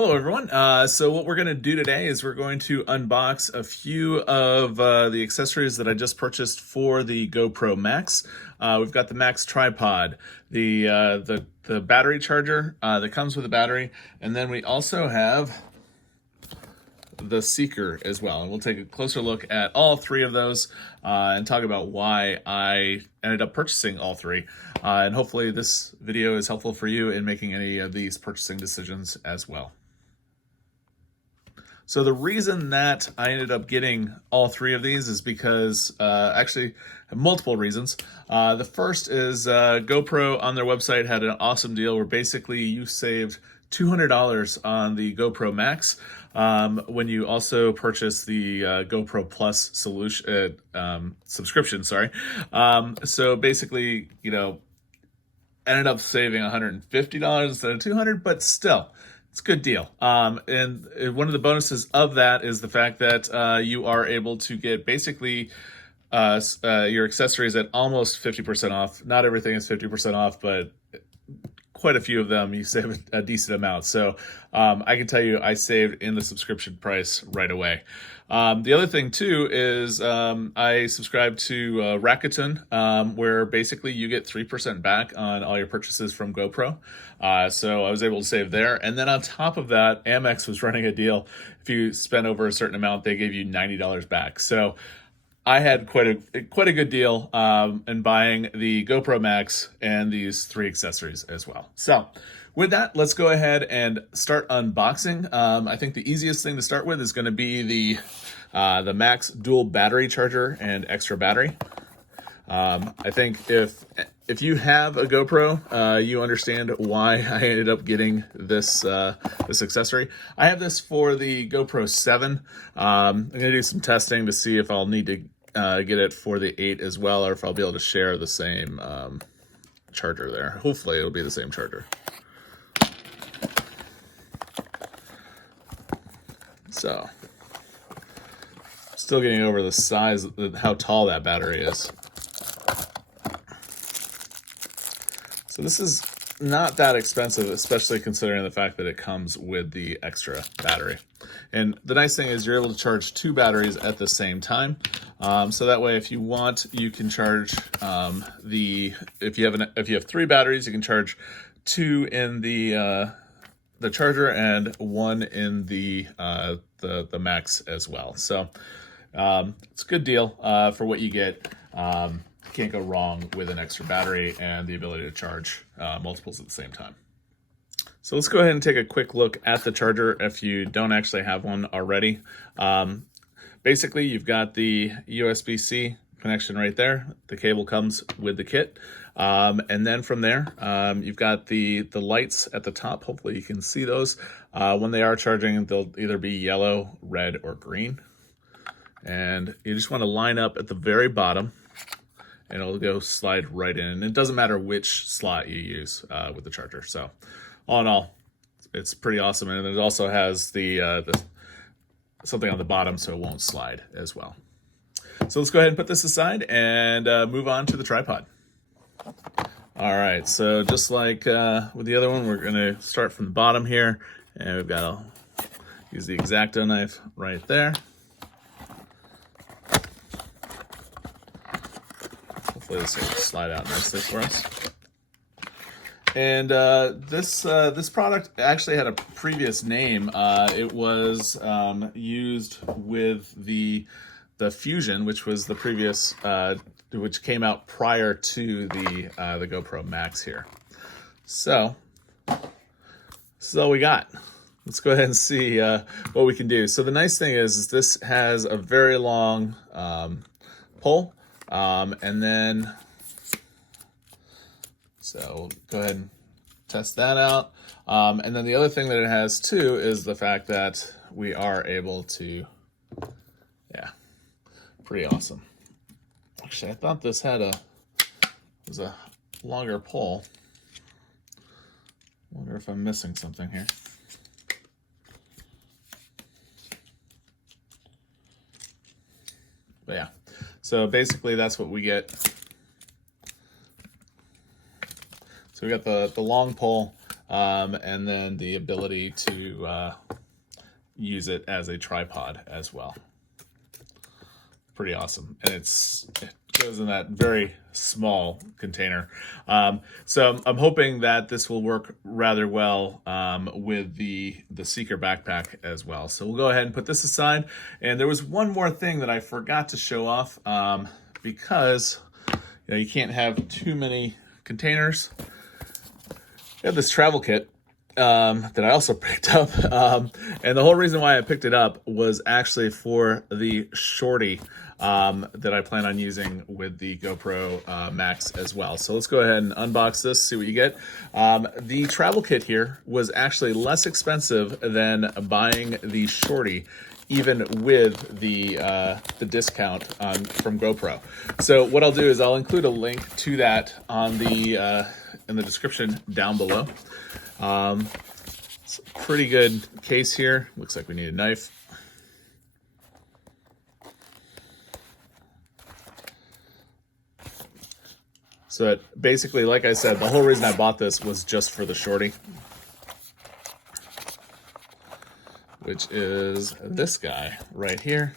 Hello everyone. So what we're going to do today is we're going to unbox a few of the accessories that I just purchased for the GoPro Max. We've got the Max tripod, the battery charger that comes with the battery, and then we also have the Seeker as well. And we'll take a closer look at all three of those and talk about why I ended up purchasing all three. And hopefully this video is helpful for you in making any of these purchasing decisions as well. So the reason that I ended up getting all three of these is because, actually, multiple reasons. The first is GoPro on their website had an awesome deal where basically you saved $200 on the GoPro Max when you also purchase the GoPro Plus subscription. So basically, ended up saving $150 instead of $200, but still. It's a good deal. And one of the bonuses of that is the fact that you are able to get basically your accessories at almost 50% off. Not everything is 50% off, but quite a few of them you save a decent amount. So I can tell you I saved in the subscription price right away. The other thing too is I subscribe to Rakuten, where basically you get 3% back on all your purchases from GoPro. So I was able to save there. And then on top of that, Amex was running a deal. If you spent over a certain amount, they gave you $90 back. So I had quite a good deal in buying the GoPro Max and these three accessories as well. So with that, let's go ahead and start unboxing. I think the easiest thing to start with is going to be the Max dual battery charger and extra battery. I think if you have a GoPro, you understand why I ended up getting this accessory. I have this for the GoPro 7. I'm gonna do some testing to see if I'll need to get it for the 8 as well, or if I'll be able to share the same charger there. Hopefully it'll be the same charger. So, still getting over the size, how tall that battery is. So this is not that expensive, especially considering the fact that it comes with the extra battery. And the nice thing is you're able to charge two batteries at the same time. So that way, if you want, you can charge if you have three batteries, you can charge two in the charger and one in the Max as well. So it's a good deal for what you get. Can't go wrong with an extra battery and the ability to charge multiples at the same time. So let's go ahead and take a quick look at the charger if you don't actually have one already. Basically, you've got the USB-C connection right there. The cable comes with the kit. And then from there, you've got the lights at the top. Hopefully you can see those. When they are charging, they'll either be yellow, red, or green. And you just want to line up at the very bottom, and it'll go slide right in. And it doesn't matter which slot you use with the charger. So all in all, it's pretty awesome. And it also has the something on the bottom so it won't slide as well. So let's go ahead and put this aside and move on to the tripod. All right, so just like with the other one, we're gonna start from the bottom here, and we've got to use the X-Acto knife right there. Hopefully this will slide out nicely for us. And this product actually had a previous name. It was used with the Fusion, which was the previous, which came out prior to the GoPro Max here. So this is all we got. Let's go ahead and see what we can do. So the nice thing is this has a very long pole, and then. So we'll go ahead and test that out. And then the other thing that it has too is the fact that we are able to, pretty awesome. Actually, I thought this was a longer pole. Wonder if I'm missing something here. But yeah, so basically that's what we get. So we got the long pole, and then the ability to use it as a tripod as well. Pretty awesome. And it goes in that very small container. So I'm hoping that this will work rather well with the Seeker backpack as well. So we'll go ahead and put this aside. And there was one more thing that I forgot to show off because you can't have too many containers. I have this travel kit that I also picked up. And the whole reason why I picked it up was actually for the Shorty that I plan on using with the GoPro Max as well. So let's go ahead and unbox this, see what you get. The travel kit here was actually less expensive than buying the Shorty, even with the discount from GoPro. So what I'll do is I'll include a link to that on the in the description down below. It's a pretty good case here. Looks like we need a knife. So basically, like I said, the whole reason I bought this was just for the Shorty, which is this guy right here.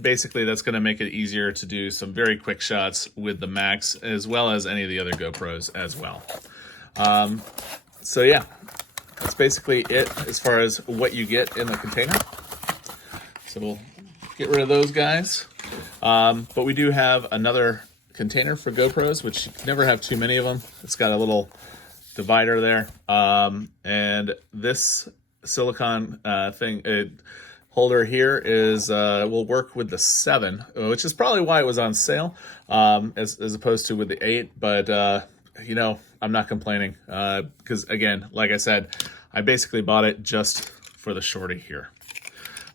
Basically that's going to make it easier to do some very quick shots with the Max, as well as any of the other GoPros as well. So yeah, that's basically it as far as what you get in the container. So we'll get rid of those guys. But we do have another container for GoPros, which you can never have too many of them. It's got a little divider there. And this silicone holder here is will work with the 7, which is probably why it was on sale as opposed to with the 8. But I'm not complaining because, again, like I said, I basically bought it just for the Shorty here.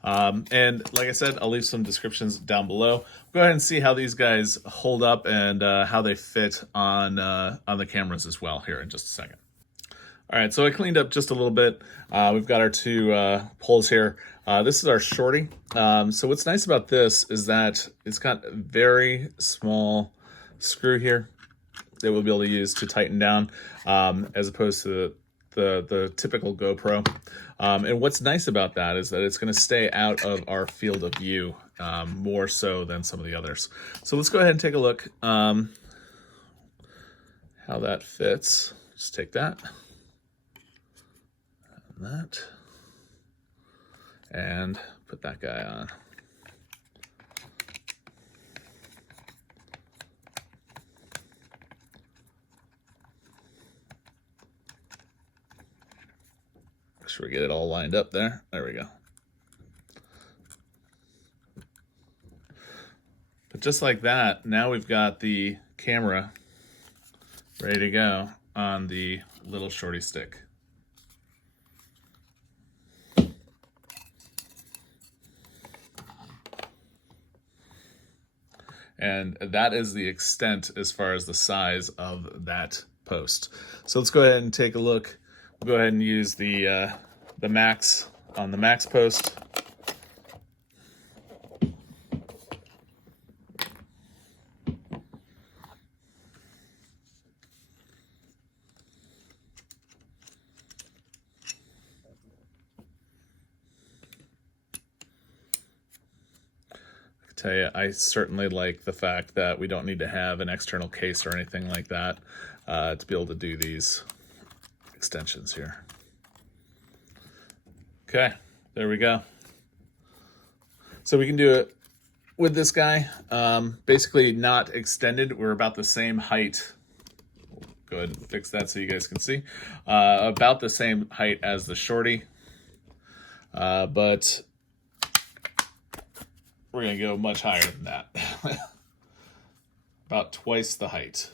And like I said, I'll leave some descriptions down below. Go ahead and see how these guys hold up and how they fit on the cameras as well here in just a second. All right, so I cleaned up just a little bit. We've got our two poles here. This is our Shorty. So what's nice about this is that it's got a very small screw here that we'll be able to use to tighten down as opposed to the typical GoPro. And what's nice about that is that it's going to stay out of our field of view more so than some of the others. So let's go ahead and take a look how that fits. Just take that. That and put that guy on. Make sure we get it all lined up there. There we go. But just like that, now we've got the camera ready to go on the little Shorty stick. And that is the extent as far as the size of that post. So let's go ahead and take a look. We'll go ahead and use the Max on the Max post. Tell you, I certainly like the fact that we don't need to have an external case or anything like that to be able to do these extensions here. Okay, there we go. So we can do it with this guy. Basically not extended. We're about the same height. Go ahead and fix that so you guys can see. About the same height as the Shorty. But we're going to go much higher than that. About twice the height.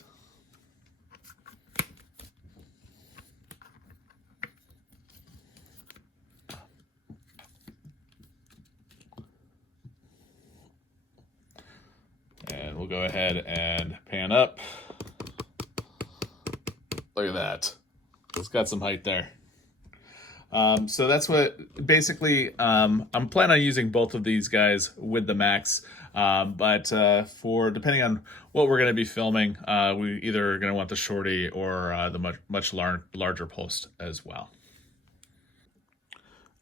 And we'll go ahead and pan up. Look at that. It's got some height there. So that's what basically, I'm planning on using both of these guys with the Max. But for depending on what we're going to be filming, we either are going to want the Shorty or the much larger post as well.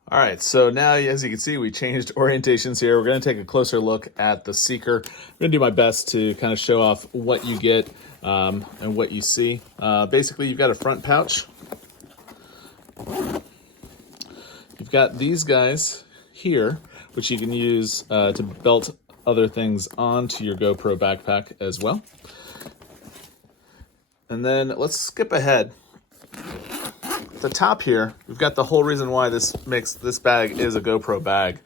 All right, so now as you can see, we changed orientations here. We're going to take a closer look at the Seeker. I'm going to do my best to kind of show off what you get and what you see. Basically, you've got a front pouch. You've got these guys here, which you can use to belt other things onto your GoPro backpack as well. And then let's skip ahead. At the top here, we've got the whole reason why this bag is a GoPro bag.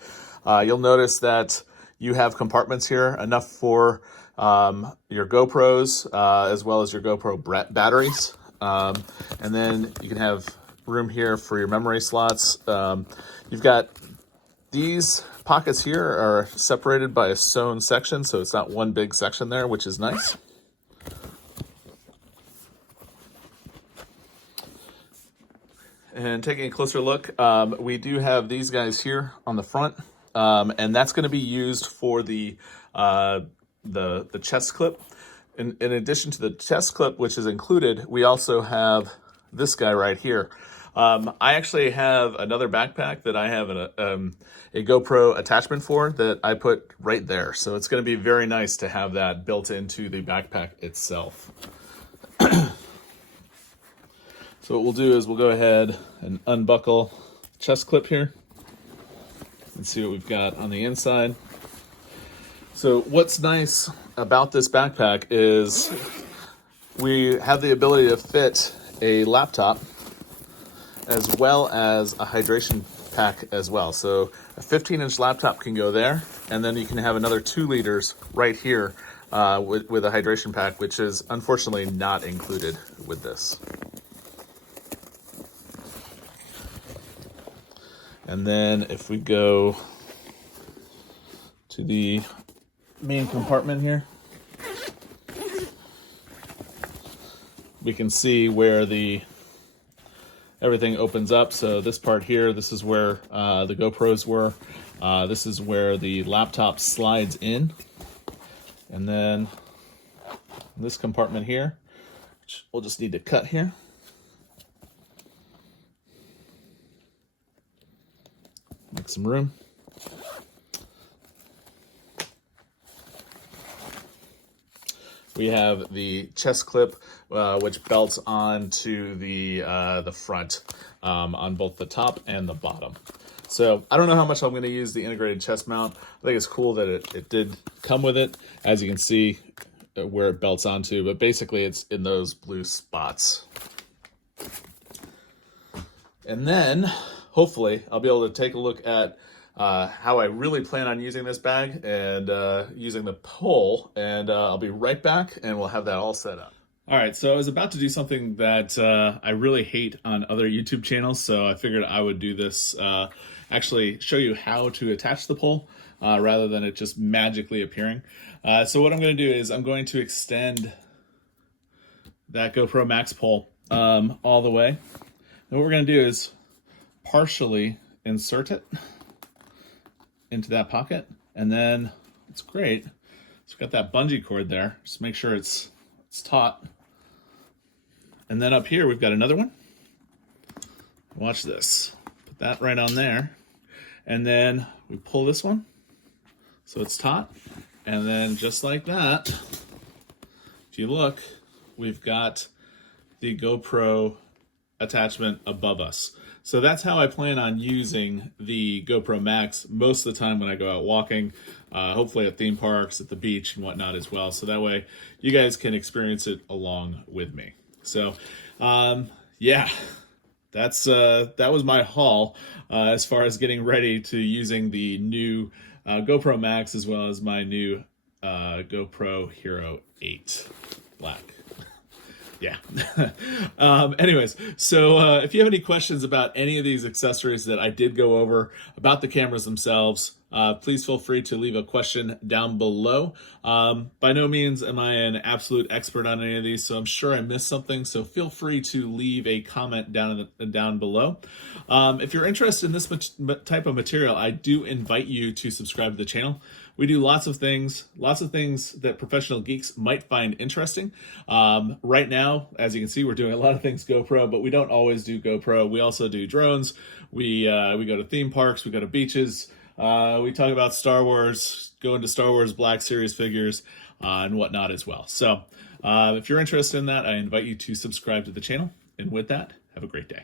You'll notice that you have compartments here, enough for your GoPros as well as your GoPro batteries. And then you can have room here for your memory slots. You've got these pockets here are separated by a sewn section, so it's not one big section there, which is nice. And taking a closer look, we do have these guys here on the front, and that's going to be used for the chest clip. In addition to the chest clip, which is included, we also have this guy right here. I actually have another backpack that I have a GoPro attachment for that I put right there. So it's going to be very nice to have that built into the backpack itself. So what we'll do is we'll go ahead and unbuckle the chest clip here and see what we've got on the inside. So what's nice about this backpack is we have the ability to fit a laptop as well as a hydration pack as well. So a 15-inch laptop can go there, and then you can have another 2 liters right here with a hydration pack, which is unfortunately not included with this. And then if we go to the main compartment here, we can see where everything opens up. So this part here, this is where the GoPros were. This is where the laptop slides in. And then this compartment here, which we'll just need to cut here. Make some room. We have the chest clip, which belts onto the front on both the top and the bottom. So I don't know how much I'm going to use the integrated chest mount. I think it's cool that it did come with it, as you can see where it belts onto, but basically it's in those blue spots. And then hopefully I'll be able to take a look at how I really plan on using this bag and using the pole, and I'll be right back and we'll have that all set up. All right, so I was about to do something that I really hate on other YouTube channels, so I figured I would do this, actually show you how to attach the pole rather than it just magically appearing. So what I'm going to do is I'm going to extend that GoPro Max pole all the way. And what we're going to do is partially insert it into that pocket, and then it's great. So we've got that bungee cord there. Just make sure it's taut. And then up here we've got another one. Watch this. Put that right on there, and then we pull this one so it's taut, and then just like that, if you look, we've got the GoPro attachment above us. So that's how I plan on using the GoPro Max most of the time when I go out walking, hopefully at theme parks, at the beach and whatnot as well. So that way you guys can experience it along with me. So yeah, that was my haul as far as getting ready to using the new GoPro Max as well as my new GoPro Hero 8 Black. Yeah. Anyways, so if you have any questions about any of these accessories that I did go over, about the cameras themselves, please feel free to leave a question down below. By no means am I an absolute expert on any of these, so I'm sure I missed something, so feel free to leave a comment down below. If you're interested in this type of material, I do invite you to subscribe to the channel. We do lots of things that professional geeks might find interesting. Right now, as you can see, we're doing a lot of things GoPro, but we don't always do GoPro. We also do drones. We go to theme parks. We go to beaches. We talk about Star Wars, go into Star Wars Black Series figures, and whatnot as well. So if you're interested in that, I invite you to subscribe to the channel. And with that, have a great day.